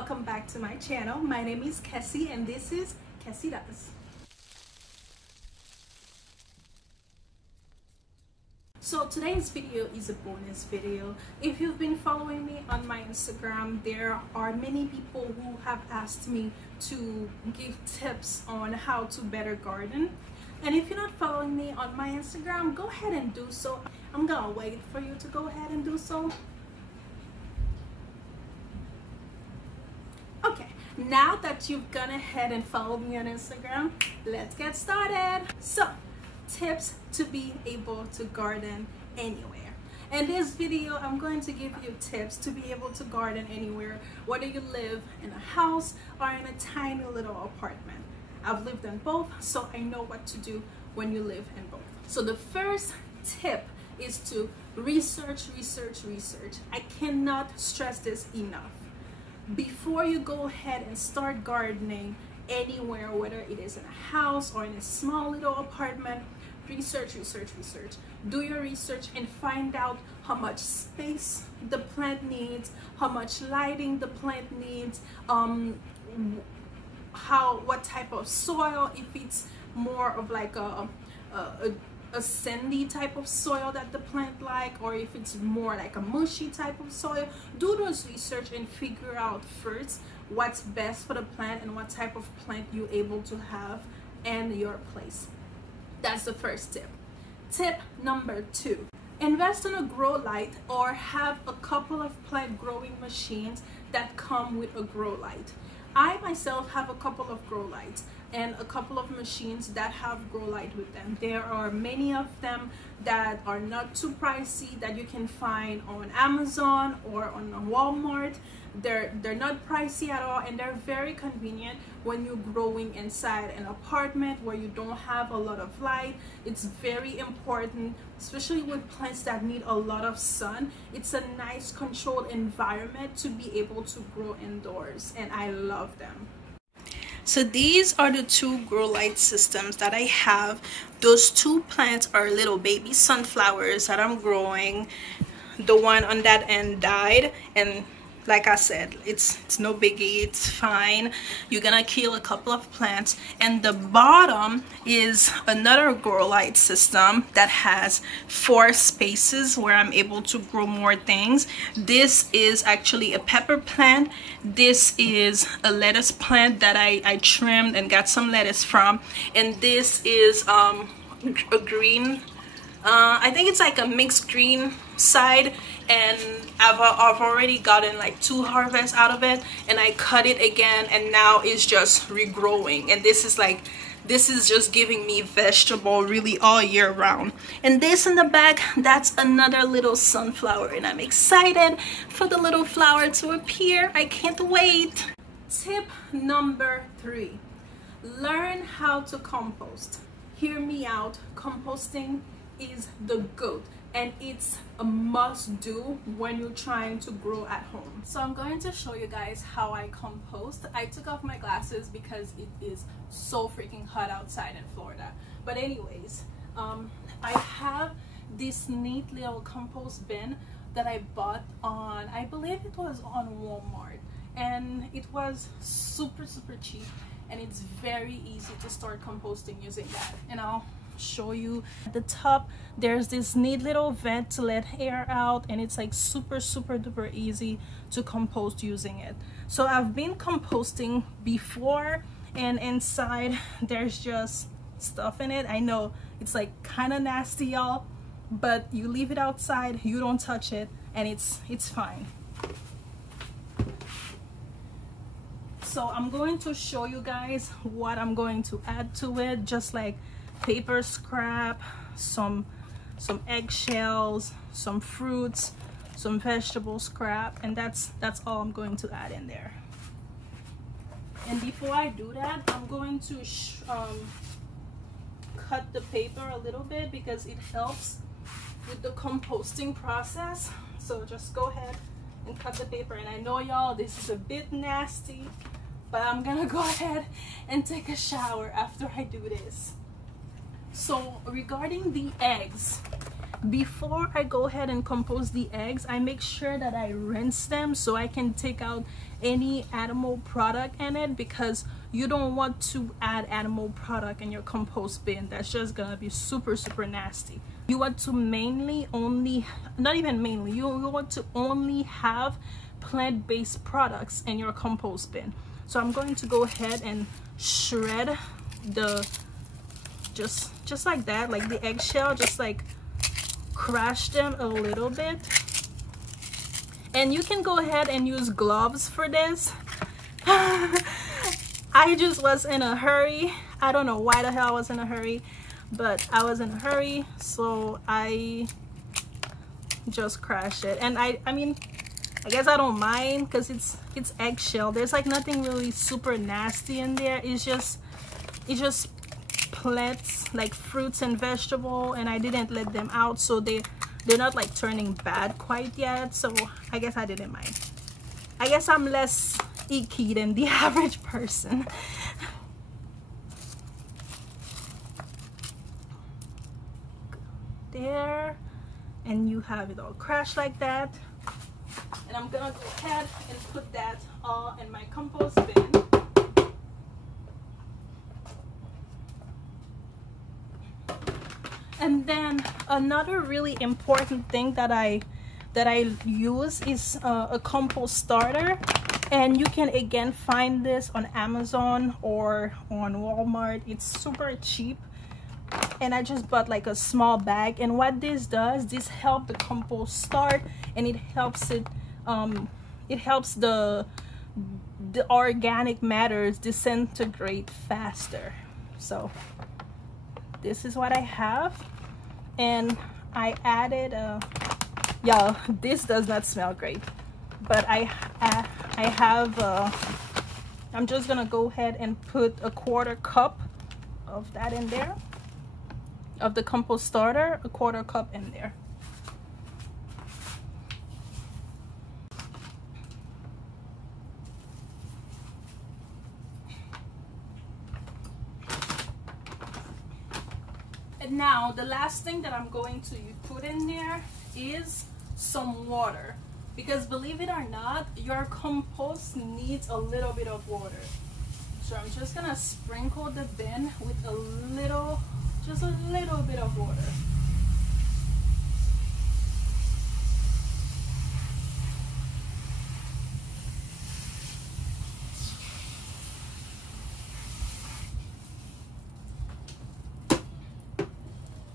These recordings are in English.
welcome back to my channel. My name is Kessie and this is Kessie Does. So today's video is a bonus video. If you've been following me on my Instagram, there are many people who have asked me to give tips on how to better garden. And if you're not following me on my Instagram, go ahead and do so. I'm gonna wait for you to go ahead and do so. Okay, now that you've gone ahead and followed me on Instagram, let's get started. So, tips to be able to garden anywhere. In this video, I'm going to give you tips to be able to garden anywhere, whether you live in a house or in a tiny little apartment. I've lived in both, so I know what to do when you live in both. So the first tip is to research. I cannot stress this enough. Before you go ahead and start gardening anywhere, whether it is in a house or in a small little apartment, research. Do your research and find out how much space the plant needs, how much lighting the plant needs, what type of soil, if it's more of like a sandy type of soil that the plant like, or if it's more like a mushy type of soil. Do those research and figure out first what's best for the plant and what type of plant you're able to have in your place. That's the first tip. Tip number 2, invest in a grow light or have a couple of plant growing machines that come with a grow light. I myself have a couple of grow lights and a couple of machines that have grow light with them. There are many of them that are not too pricey that you can find on Amazon or on Walmart. They're not pricey at all, and they're very convenient when you're growing inside an apartment where you don't have a lot of light. It's very important, especially with plants that need a lot of sun. It's a nice controlled environment to be able to grow indoors, and I love them. So these are the 2 grow light systems that I have. Those 2 plants are little baby sunflowers that I'm growing. The one on that end died, and like I said, it's no biggie, it's fine. You're gonna kill a couple of plants. And the bottom is another grow light system that has 4 spaces where I'm able to grow more things. This is actually a pepper plant. This is a lettuce plant that I trimmed and got some lettuce from. And this is a green, I think it's like a mixed green side, and I've already gotten like 2 harvests out of it, and I cut it again and now it's just regrowing. And this is just giving me vegetable really all year round. And this in the back, that's another little sunflower, and I'm excited for the little flower to appear. I can't wait. Tip number 3, learn how to compost. Hear me out, composting is the GOAT, and it's a must do when you're trying to grow at home. So I'm going to show you guys how I compost. I took off my glasses because it is so freaking hot outside in Florida. But anyways, I have this neat little compost bin that I bought on, I believe it was on Walmart, and it was super cheap, and it's very easy to start composting using that. And I'll show you. At the top there's this neat little vent to let air out, and it's like super duper easy to compost using it. So I've been composting before, and inside there's just stuff in it. I know it's like kind of nasty, y'all, but you leave it outside, you don't touch it, and it's fine. So I'm going to show you guys what I'm going to add to it, just like paper scrap, some eggshells, some fruits, some vegetable scrap, and that's all I'm going to add in there. And before I do that, I'm going to cut the paper a little bit because it helps with the composting process. So just go ahead and cut the paper. And I know, y'all, this is a bit nasty, but I'm gonna go ahead and take a shower after I do this. So regarding the eggs, before I go ahead and compost the eggs, I make sure that I rinse them so I can take out any animal product in it, because you don't want to add animal product in your compost bin. That's just gonna be super nasty. You want to mainly only, not even mainly, you want to only have plant-based products in your compost bin. So I'm going to go ahead and shred the, just like that, like the eggshell, just like crush them a little bit. And you can go ahead and use gloves for this. I just was in a hurry. I don't know why the hell I was in a hurry, but I was in a hurry, so I just crushed it. And I mean, I guess I don't mind because it's eggshell. There's like nothing really super nasty in there. It's just plants, like fruits and vegetable, and I didn't let them out, so they're not like turning bad quite yet. So I guess I didn't mind. I guess I'm less icky than the average person. There, and you have it all crushed like that. And I'm gonna go ahead and put that all in my compost bin. And then another really important thing that I use is a compost starter, and you can again find this on Amazon or on Walmart. It's super cheap, and I just bought like a small bag. And what this does, this helps the compost start, and it helps the organic matters disintegrate faster. So this is what I have, and I added y'all, this does not smell great, but I have I'm just gonna go ahead and put a 1/4 cup of that in there, of the compost starter, a 1/4 cup in there. And now the last thing that I'm going to put in there is some water, because believe it or not, your compost needs a little bit of water. So I'm just gonna sprinkle the bin with just a little bit of water.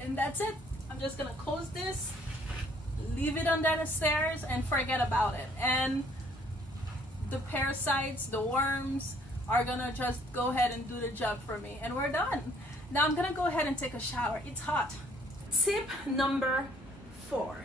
And that's it. I'm just gonna close this, leave it under the stairs, and forget about it. And the parasites, the worms, are gonna just go ahead and do the job for me, and we're done. Now I'm gonna go ahead and take a shower. It's hot. Tip number 4: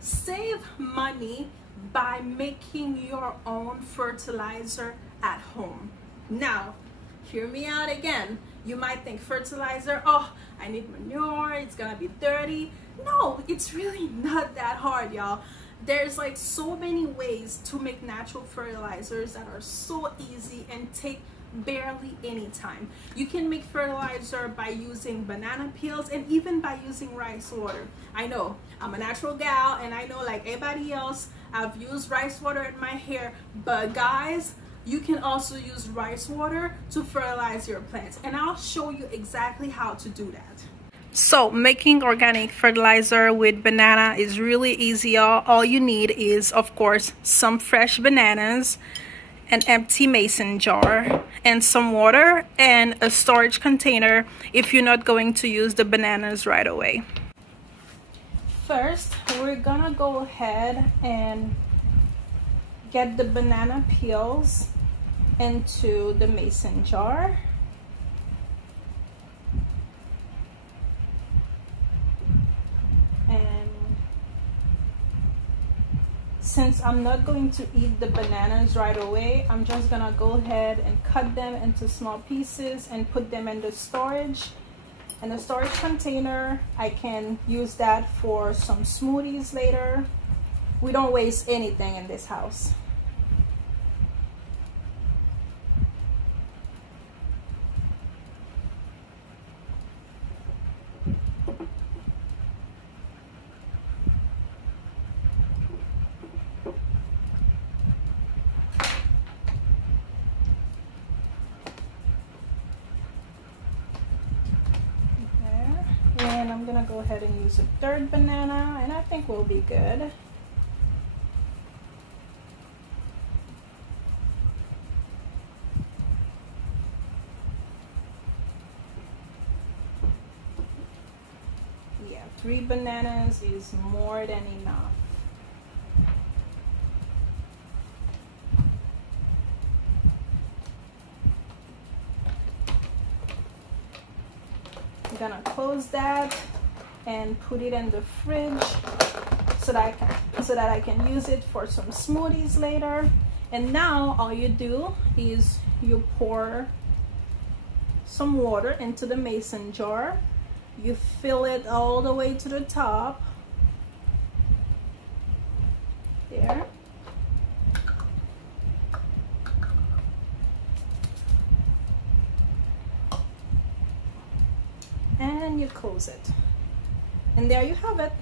save money by making your own fertilizer at home. Now, hear me out again. You might think fertilizer, oh, I need manure, it's gonna be dirty. No, it's really not that hard, y'all. There's like so many ways to make natural fertilizers that are so easy and take barely any time. You can make fertilizer by using banana peels, and even by using rice water. I know I'm a natural gal, and I know like everybody else, I've used rice water in my hair, but guys, you can also use rice water to fertilize your plants, and I'll show you exactly how to do that. So making organic fertilizer with banana is really easy, y'all. All you need is, of course, some fresh bananas, an empty mason jar, and some water, and a storage container if you're not going to use the bananas right away. First, we're gonna go ahead and get the banana peels into the mason jar. And since I'm not going to eat the bananas right away, I'm just gonna go ahead and cut them into small pieces and put them in the storage. In the storage container, I can use that for some smoothies later. We don't waste anything in this house. gonna go ahead and use a third banana, and I think we'll be good. Yeah, 3 bananas is more than enough. I'm gonna close that and put it in the fridge so that I can use it for some smoothies later. And now all you do is you pour some water into the mason jar. You fill it all the way to the top. There. And you close it. And there you have it.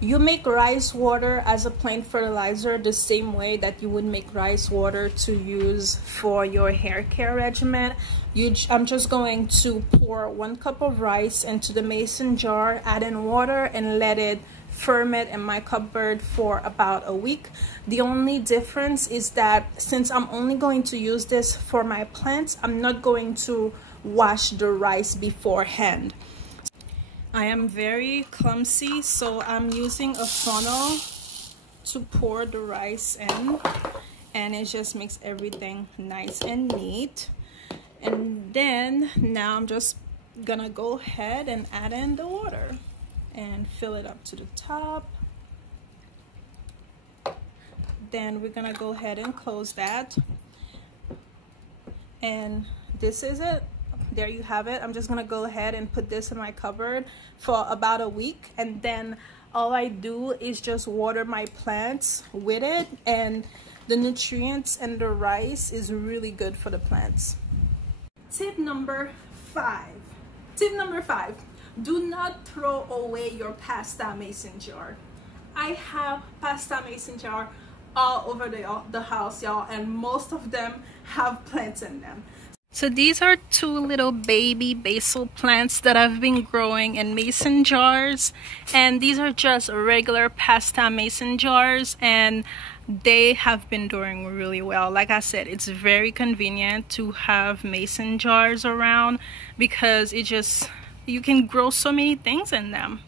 You make rice water as a plant fertilizer the same way that you would make rice water to use for your hair care regimen. I'm just going to pour 1 cup of rice into the mason jar, add in water, and let it ferment in my cupboard for about a week. The only difference is that since I'm only going to use this for my plants, I'm not going to wash the rice beforehand. I am very clumsy, so I'm using a funnel to pour the rice in, and it just makes everything nice and neat. And then now I'm just gonna go ahead and add in the water and fill it up to the top. Then we're gonna go ahead and close that, and this is it. There you have it. I'm just gonna go ahead and put this in my cupboard for about a week, and then all I do is just water my plants with it, and the nutrients and the rice is really good for the plants. Tip number 5. Tip number 5. Do not throw away your pasta mason jar. I have pasta mason jar all over the house, y'all, and most of them have plants in them. So these are 2 little baby basil plants that I've been growing in mason jars, and these are just regular pasta mason jars, and they have been doing really well. Like I said, it's very convenient to have mason jars around because you can grow so many things in them.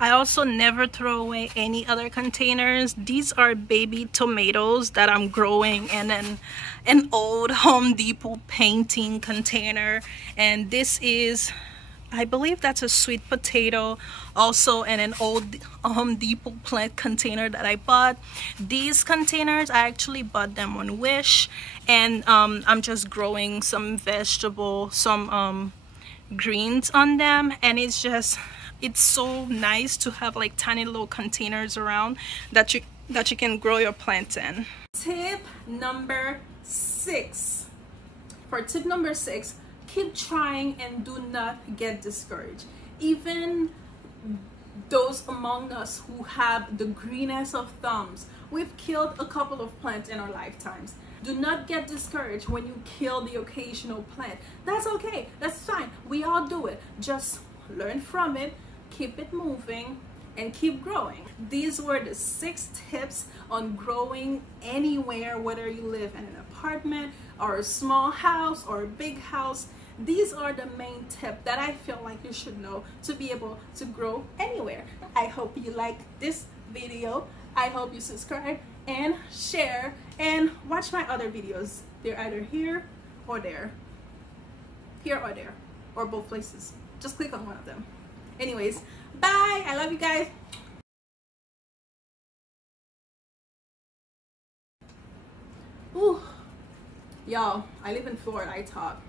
I also never throw away any other containers. These are baby tomatoes that I'm growing in an old Home Depot painting container, and this is, I believe that's a sweet potato, also in an old Home Depot plant container that I bought. These containers, I actually bought them on Wish, and I'm just growing some vegetables, some greens on them, and it's so nice to have like tiny little containers around that you can grow your plants in. Tip number 6. For tip number 6, keep trying and do not get discouraged. Even those among us who have the greenest of thumbs, we've killed a couple of plants in our lifetimes. Do not get discouraged when you kill the occasional plant. That's okay, that's fine, we all do it. Just learn from it, keep it moving, and keep growing. These were the 6 tips on growing anywhere, whether you live in an apartment or a small house or a big house. These are the main tips that I feel like you should know to be able to grow anywhere. I hope you like this video. I hope you subscribe and share and watch my other videos. They're either here or there. Here or there, or both places. Just click on one of them. Anyways, bye. I love you guys. Ooh, y'all, I live in Florida. I talk.